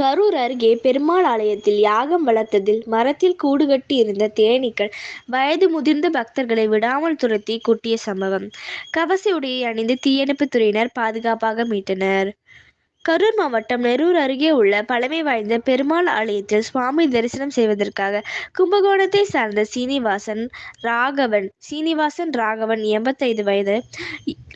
கரூர் அருகே பெருமாள் ஆலயத்தில் யாகம் வளர்த்ததில் மரத்தில் கூடு கட்டி இருந்த தேனீக்கள் வயது முதிர்ந்த பக்தர்களை விடாமல் துரத்தி கொட்டிய சம்பவம். கவச உடையை அணிந்து தீயணைப்புத் துறையினர் பாதுகாப்பாக மீட்டனர். கரூர் மாவட்டம் நெரூர் அருகே உள்ள பழமை வாய்ந்த பெருமாள் ஆலயத்தில் சுவாமி தரிசனம் செய்வதற்காக கும்பகோணத்தை சார்ந்த சீனிவாசன் ராகவன் சீனிவாசன் ராகவன் எண்பத்தைந்து வயது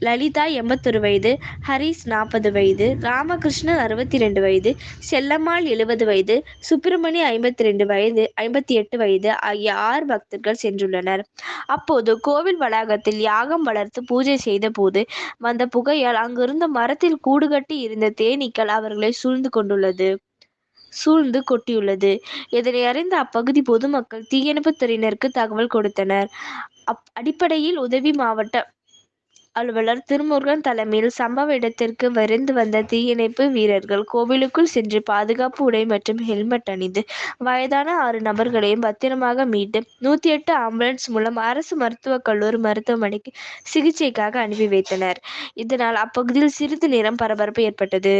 லலிதா எண்பத்தொரு வயது ஹரிஸ் நாற்பது வயது ராமகிருஷ்ணன் அறுபத்தி ரெண்டு வயது செல்லம்மாள் எழுபது வயது சுப்பிரமணி ஐம்பத்தி ரெண்டு வயது ஐம்பத்தி எட்டு வயது ஆகிய ஆறு பக்தர்கள் சென்றுள்ளனர். அப்போது கோவில் வளாகத்தில் யாகம் வளர்த்து பூஜை செய்த போது வந்த புகையால் அங்கிருந்த மரத்தில் கூடுகட்டி இருந்த தே தேனீக்கள் அவர்களை சூழ்ந்து கொண்டுள்ளது. சூழ்ந்து கொட்டியுள்ளது. இதனை அறிந்த அப்பகுதி பொதுமக்கள் தீயணைப்புத் துறையினருக்கு தகவல் கொடுத்தனர். அப் அடிப்படையில் உதவி மாவட்ட அலுவலர் திருமுருகன் தலைமையில் சம்பவ இடத்திற்கு விரைந்து வந்த தீயணைப்பு வீரர்கள் கோவிலுக்குள் சென்று பாதுகாப்பு உடை மற்றும் ஹெல்மெட் அணிந்து வயதான ஆறு நபர்களையும் பத்திரமாக மீட்டு நூற்றி எட்டு ஆம்புலன்ஸ் மூலம் அரசு மருத்துவக் கல்லூரி மருத்துவமனைக்கு சிகிச்சைக்காக அனுப்பி வைத்தனர். இதனால் அப்பகுதியில் சிறிது நேரம் பரபரப்பு ஏற்பட்டது.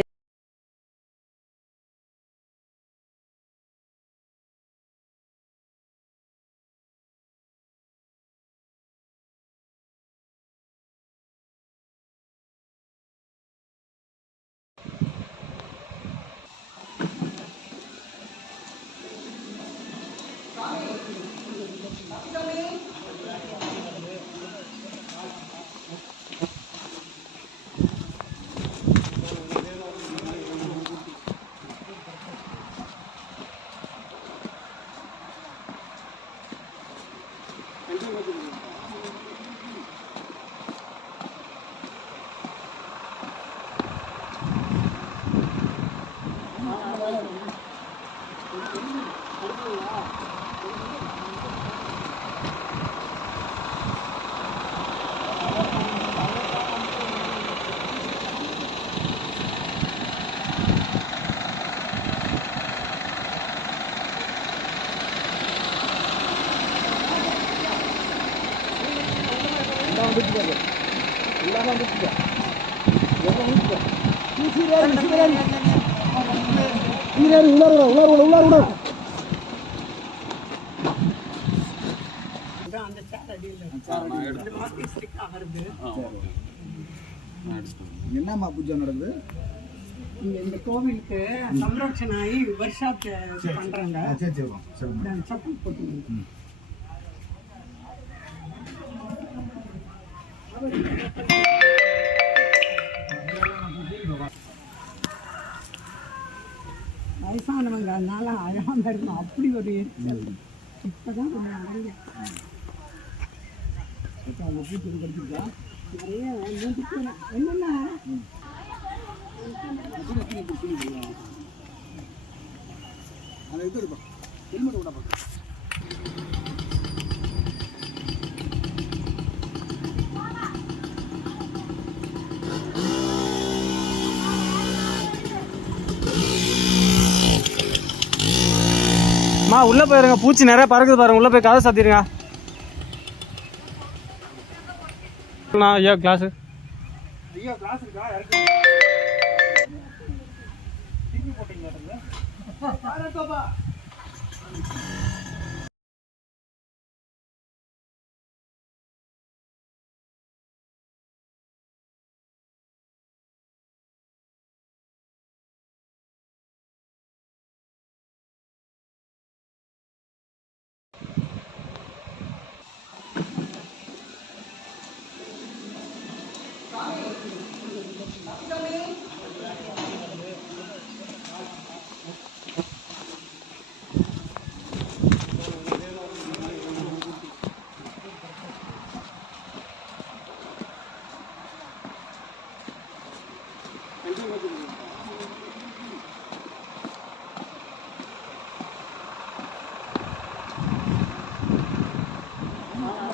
올라가면 되죠. 올라가면 되죠. 여기서 시간이 시간이 என்னம்மா பூஜை நடக்குது? இங்க இந்த கோவிலுக்கு சம்ரட்சணம் ஆகி வருஷாத்து பண்றாங்க. ஆ, சரி சரி சரி வயசானவங்க அதனால அழகாம இருக்கும் அப்படி ஒரு எரிச்சல். இப்பதான் கொஞ்சம் அழகு நிறைய என்னென்ன? அந்த இது உள்ளே போயிருங்க. பூச்சி நிறைய பறக்குது பாருங்க. உள்ளே போய் கதை சாத்திடுங்க. நான் ஐயா கிளாஸு ஐயா கிளாஸ் இருக்கா? இறக்கு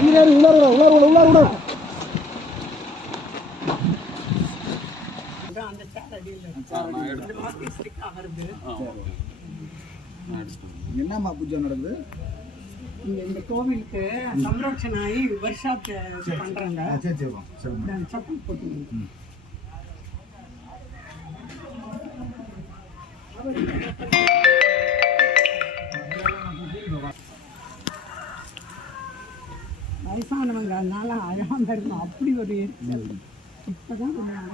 சேர் அடியில் இந்த வாக்கி ஸ்டிக் ஆகிறது என்னம்மா பூஜை நடக்குது? இங்க இந்த கோவிலுக்கு சம்ரட்சண ஆகி வருஷாத்து பண்றாங்க. சரி இந்த வயசானவங்க அதனால அழகாம இருக்கும் அப்படி ஒரு எரிச்சல். இப்பதான் கொஞ்சம்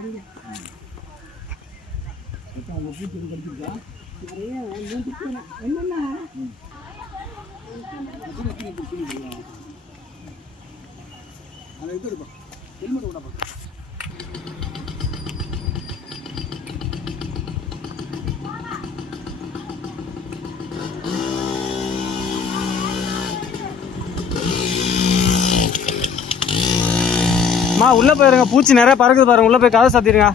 நிறைய என்னென்ன? அந்த இது இருக்கும் ஹெல்மெட் விட பார்க்க அம்மா உள்ளே போயிருங்க. பூச்சி நிறைய பறக்குது பாருங்க. உள்ளே போய் கதை சாத்திடுங்க.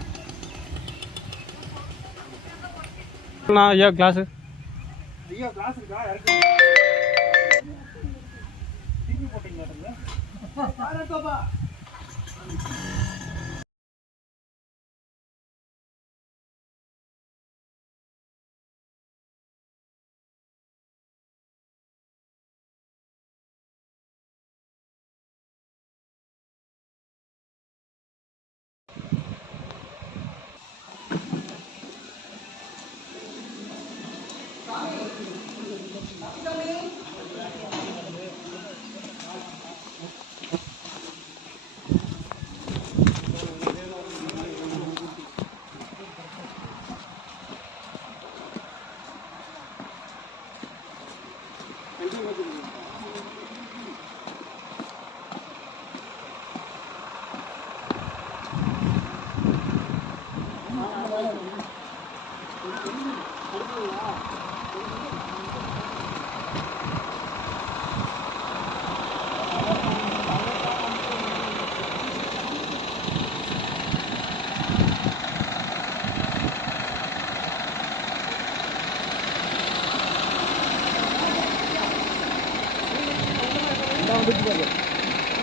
நான் ஐயா கிளாஸு ஐயா கிளாஸ் இருக்கா?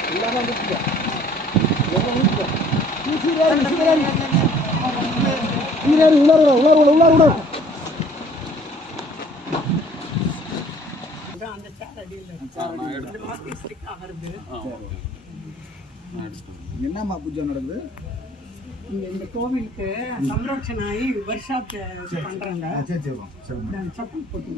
எல்லாமே அதான் அந்த சேர் அடியில் என்னம்மா பூஜை நடக்குது? இங்க இந்த கோவிலுக்கு சம்ரட்சண ஆகி வருஷாத்து பண்றாங்க. சப்பல் போட்டு